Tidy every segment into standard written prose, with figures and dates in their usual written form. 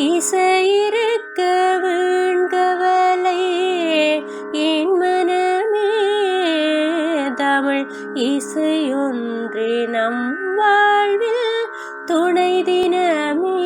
இசையிருக்க வீண்கவலை என் மனமே, தமிழ் இசையொன்றே நம் வாழ்வில் துணை தினமே.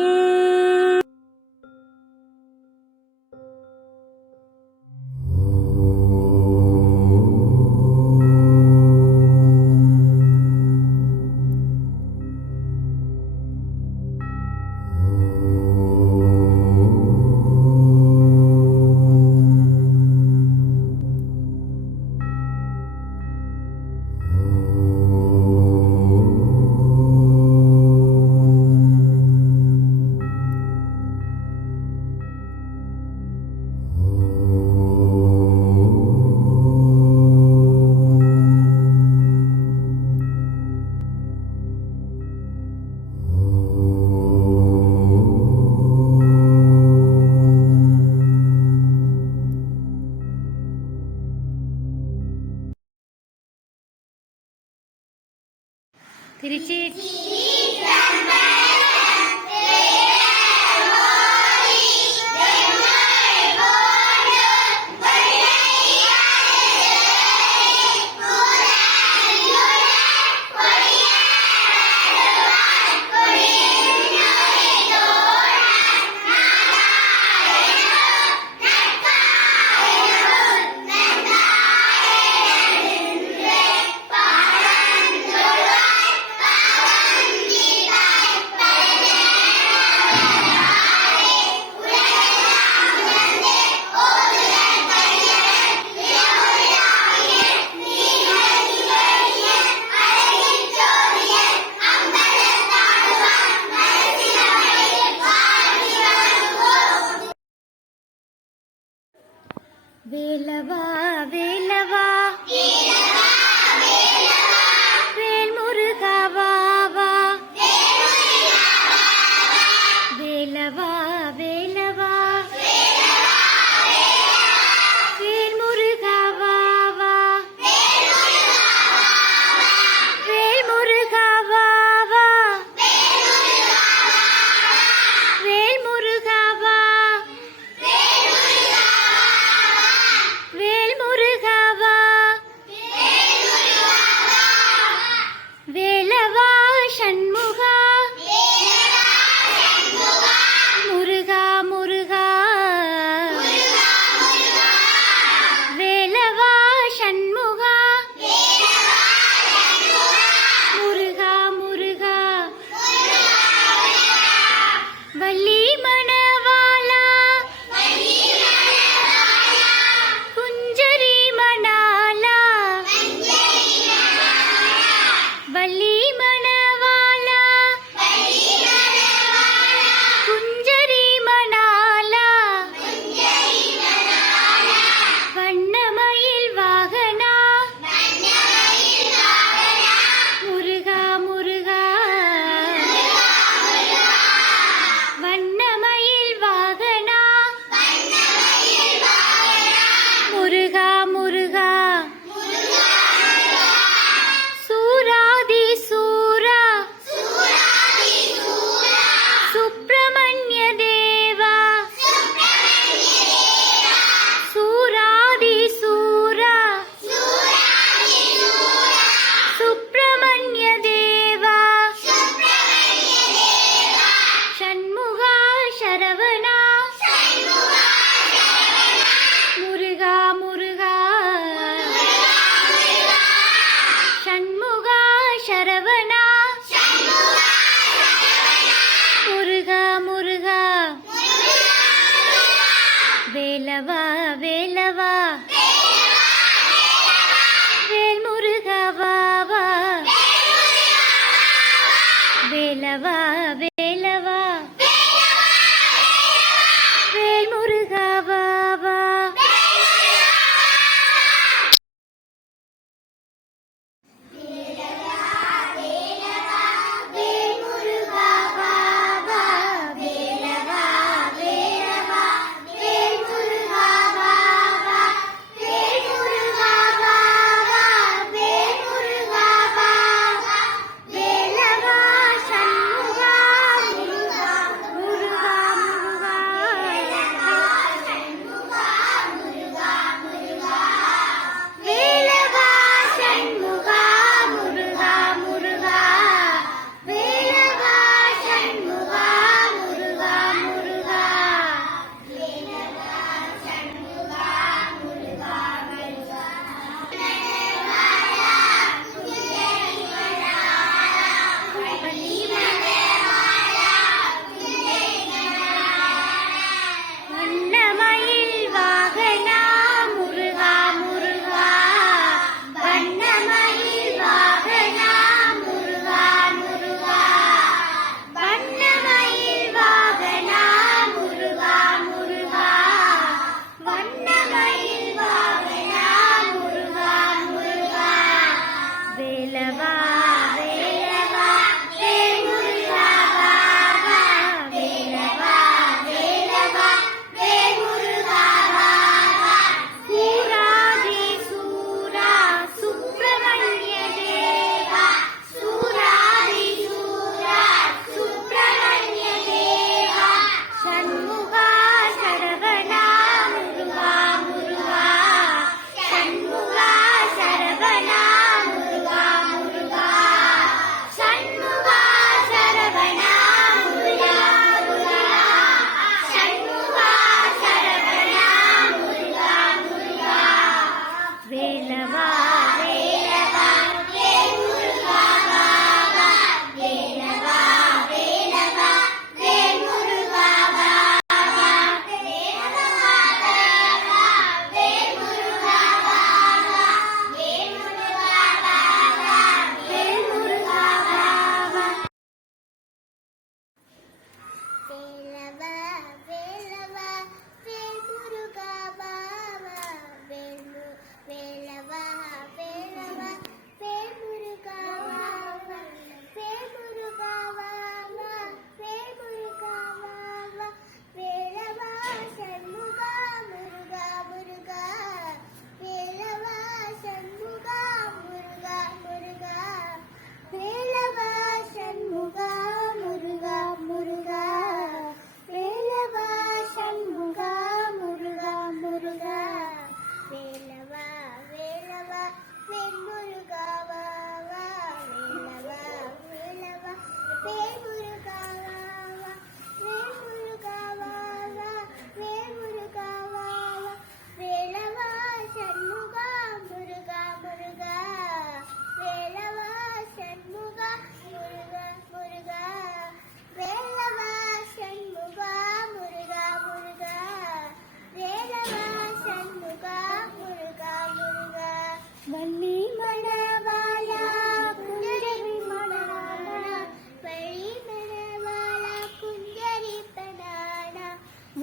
திருச்சி வேலவா வேலவா வேல் முருகா வா வா, வேலவா வேலவா வேல் முருகா வா வா, வேல் முருகா வா வா, வேல் முருகா வா, வேல் முருகா வா, வேலவா சண்முகா முருகா முருகா, வேலவா சண்முகா முருகா முருகா, வள்ளி மணவாளா குஞ்சரி மணாலா, வள்ளி மணவாளா குஞ்சரி மணாலா, வண்ணமயில் வாகனா முருகா முருகா, வண்ணமயில் வாகனா முருகா முருகா, சூராதி சூரா சுப்பிரமணிய தேவா, சூராதி சூரா சுப்பிரமணிய தேவா, ஷண்முகா சரவணா முருகா முருகா, ஷண்முகா சரவணா முருகா முருகா, வேலவா வேலவா வேல் முருகா வா வா, வேலவா வேலவா வேல் முருகா வா வா.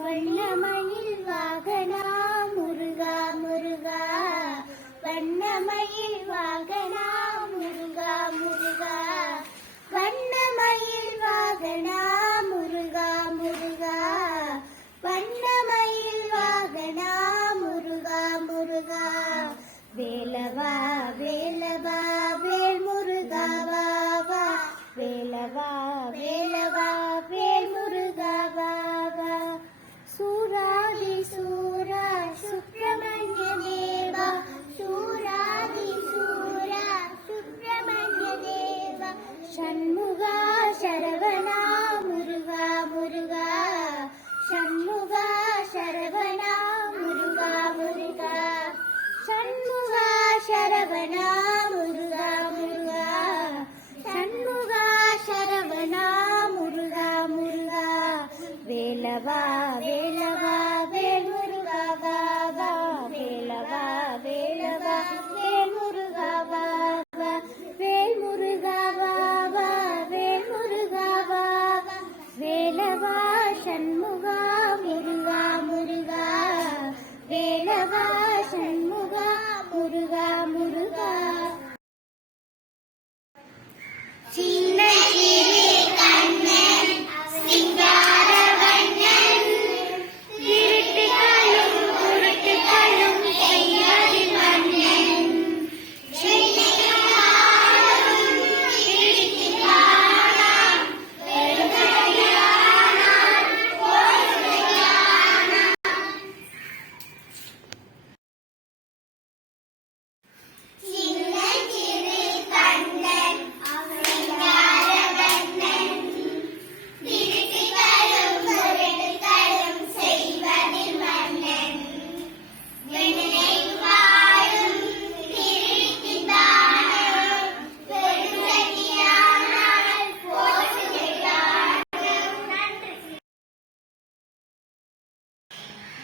வண்ணமயில் வாகனா முருகா முருகா, வண்ணமயில் வாகனா முருகா முருகா, வண்ணமயில் வாகனா முருகா முருகா, வண்ணமயில் வாகனா முருகா முருகா. வேலவா வேலவா வேல் முருகா வா வா, வேலவா வேலவா வேல் முருகா வா வா. சூராதி சூரா சுப்பிரமணிய தேவா, சூராதி சூரா சுப்பிரமணிய தேவா, ஷண்முகா சரவணா முருகா முருகா, ஷண்முகா சரவணா முருகா முருகா, ஷண்முகா சரவணா முருகா முருகா, ஷண்முகா சரவணா முருகா முருகா. வேலவா வேலவா வேல் முருகா வா வா, வேலவா வேலவா வேல் முருகா வா வா, வேல் முருகா வா வா, வேல் முருகா வா வா. வேலவா ஷண்முகா முருகா முருகா, வேலவா ஷண்முகா முருகா முருகா. சின்னஞ்சிறு கண்ணன் சிங்காரவண்ணன், திருட்டுகளும் குருட்டுகளும் செய்வதில் மன்னன்,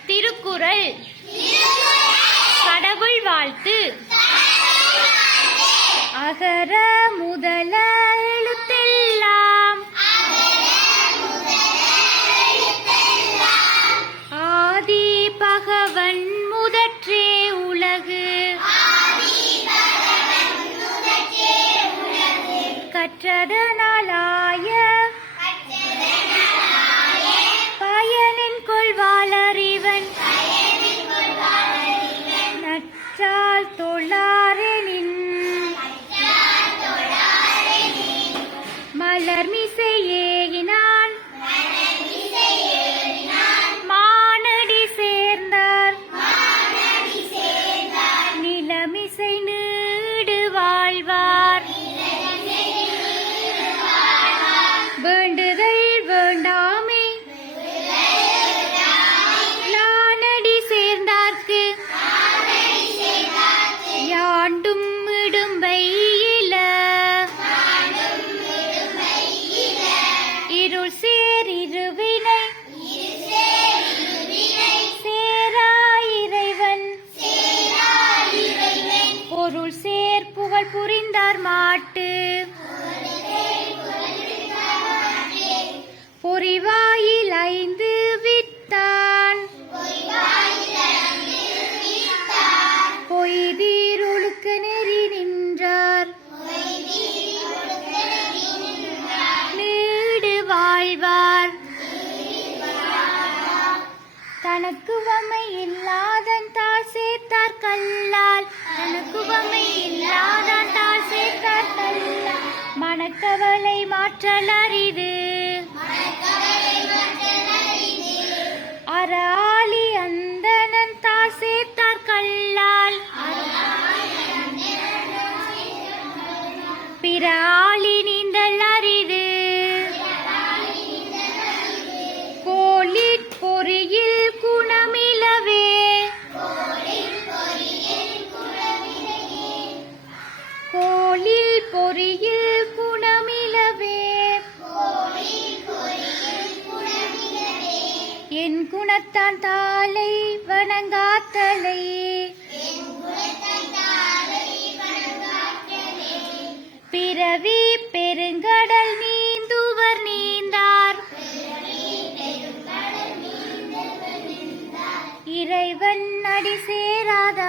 திருக்குறள். கடவுள் வாழ்த்து. அகர முதல எழுத்தெல்லாம் ஆதி பகவன் முதற்றே உலகு, கற்றதனாலாய பயனின் கொள்வாளறிவன், நற்றால் தொழாரெனின் மலர்மிசை ஏகினான், மானடி சேர்ந்தார் நிலமிசை நீடு வாழ்வார். வேண்டுதல் வேண்டாமே நானடி சேர்ந்தார்க்கு, யாண்டும் இடும்பையில இருள் சேர் இருவினை சேரா இறைவன், பொருள் சேர் புகழ் புரிந்தார் மாட்டு, பொறிவாயில் ஐந்து வித்தான், பொய்தீர் ஒழுக்க நெறி நின்றார், நீடு வாழ்வார். தனக்கு வமை இல்லாதன் தாழ் சேர்த்தார் கல்லால், தனக்கு வமை இல்லாதன் தாழ் சேர்த்தார் கல்லால், மனக்கவலை மாற்றல் அரிது, அராளி அந்தணன் தாழ் சேர்த்தார் கல்லால், பிற ஆளி நீந்தல் அரிது, கோலிற் பொறியில் குணமிலவே கோலில் பொறியில் குணமிலவே, என் குணத்தான் தாளை வணங்காத்தலை, பிறவி பெருங்கடல் நீந்துவர் நீந்தார், அடி சேராத